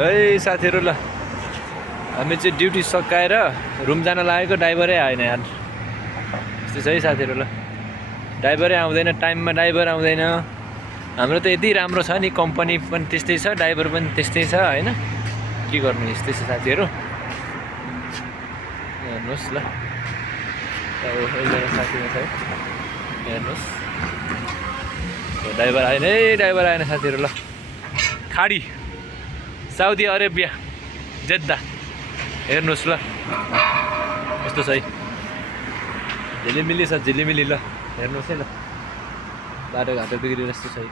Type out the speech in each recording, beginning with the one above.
है साथीहरु ल हामी चाहिँ ड्युटी सकाएर रुम जान लागेको ड्राइभरै आएन यार। यस्तो छ है साथीहरु ल ड्राइभरै आउँदैन टाइममा ड्राइभर आउँदैन। हाम्रो त यति राम्रो छ नि कम्पनी पनि त्यस्तै छ ड्राइभर पनि त्यस्तै छ हैन के गर्नु यस्तै छ साथीहरु। हेर्नुस् ल एकजना साथीमा छ हेर्नुस् ड्राइभर आएन है ड्राइभर आएन साथीहरु ल। खाडी साउदी अरेबिया जेद्दा हेर्नुस् ल यस्तो छ है झिलिमिली छ झिलिमिली ल हेर्नुस् है ल बाटोघाटो बिग्रिएर यस्तो छ है।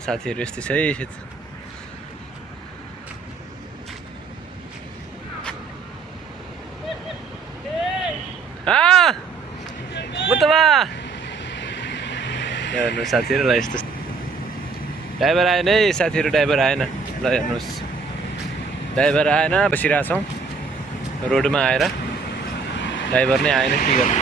साथीहरु यस्तै छ है। हेर्नु साथीहरु ल यस्तो ड्राइभर आएन है साथीहरु ड्राइभर आएन ल हेर्नुस् ड्राइभर आएन बसिरहेछौँ रोडमा आएर ड्राइभर नै आएन के गर्नु।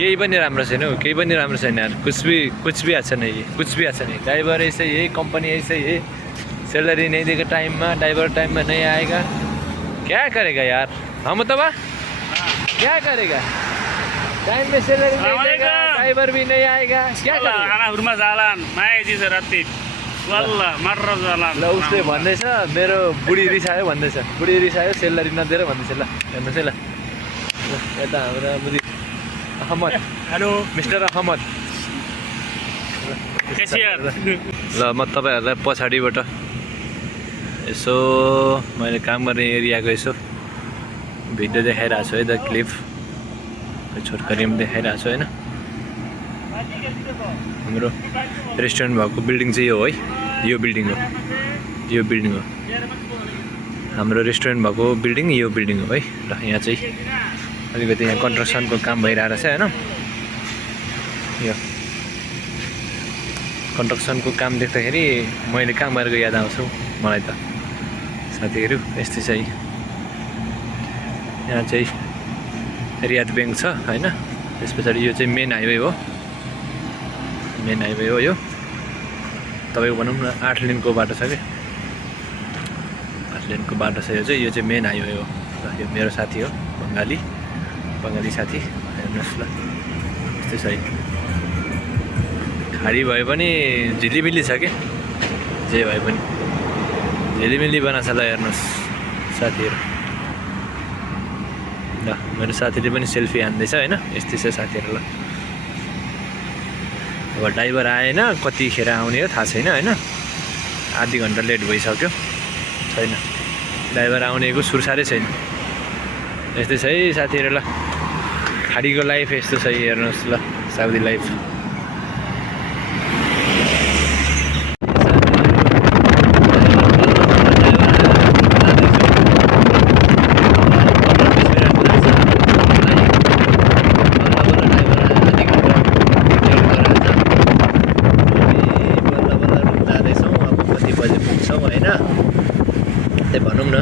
केही पनि राम्रो छैन हौ केही पनि राम्रो छैन यार कुछ भी अच्छा नहीं है कुछ भी अच्छा नहीं। ड्राइवर ऐसे ही है कंपनी ऐसे ही है सैलरी नहीं देगा टाइम में ड्राइवर टाइम में नहीं आएगा क्या करेगा यार हम तो क्या करेगा टाइम में सैलरी नहीं देगा ड्राइवर भी नहीं आएगा क्या ल उसले भन्दैछ मेरो बुढी रिसायो भन्दैछ बुढी रिसायो सैलरी नदिएर भन्दैछ ल हेर्नुहोस् है ल यता हाम्रो बुढी अहमद हेलो मिस्टर अहमद ल म तपाईहरुलाई पछाडिबाट यसो मैले काम गर्ने एरियाको यसो भिडियो देखाइरहेको छु है त क्लिप छोटकरी पनि देखाइरहेको छु हैन। हाम्रो रेस्टुरेन्ट भएको बिल्डिङ चाहिँ यो है यो बिल्डिङ हो हाम्रो रेस्टुरेन्ट भएको बिल्डिङ यो बिल्डिङ हो है। र यहाँ चाहिँ अलिकति यहाँ कन्स्ट्रक्सनको काम भइरहेको छ हैन। यो कन्स्ट्रक्सनको काम देख्दाखेरि मैले काम गरेको याद आउँछ मलाई त साथीहरु यस्तै छ है। यहाँ चाहिँ रियाद ब्याङ्क छ हैन त्यस पछाडि यो चाहिँ मेन हाइवे हो यो तपाईको भनौँ न 8 लेनको बाटो छ के 8 लेनको बाटो छ यो चाहिँ मेन हाइवे हो। र यो मेरो साथी हो बङ्गाली साथी हेर्नुहोस् ल यस्तै छ है। खाडी भए पनि झिलिमिली छ के जे भए पनि झिलिमिली बनाछ ल हेर्नुहोस् साथीहरु ल मेरो साथीले पनि सेल्फी हान्दैछ हैन यस्तै छ साथीहरु ल। अब ड्राइभर आएन कतिखेर आउने हो थाहा छैन हैन आधी घण्टा लेट भइसक्यो छैन ड्राइभर आउनेको सुरसारै छैन यस्तै छ है साथीहरु ल। खाडीको लाइफ यस्तो छ हेर्नुहोस् ल साउदी लाइफ। भनौँ न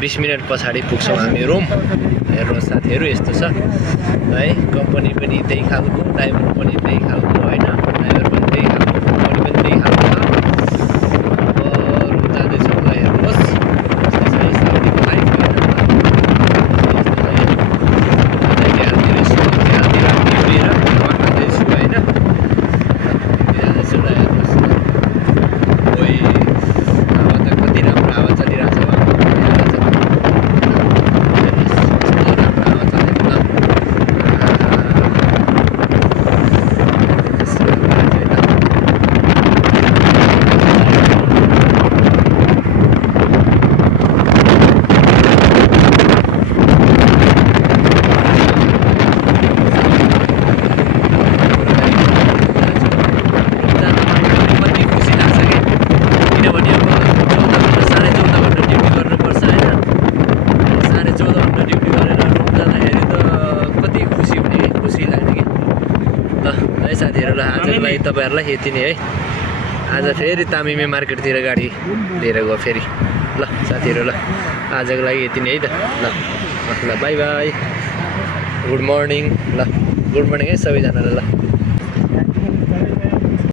20 मिनट पछाडि पुग्छौँ हामी रुम। हेर्नुहोस् साथीहरु यस्तो छ है कम्पनी पनि त्यही खालको ड्राइभर पनि त्यही खालको हैन ड्राइभर पनि त्यही खालको कम्पनी पनि त्यही खालको रुम जाँदैछौँ ल हेर्नुहोस् साउदीको लाइफ साथीहरुलाई आजलाई तपाईहरुलाई यति नै है। आज फेरि तामिमे मार्केटतिर गाडी लिएर गयो फेरि ल। साथीहरू ल आजको लागि यति नै है त ल ल बाई बाई गुड मर्निङ ल गुड मर्निङ है सबैजनालाई ल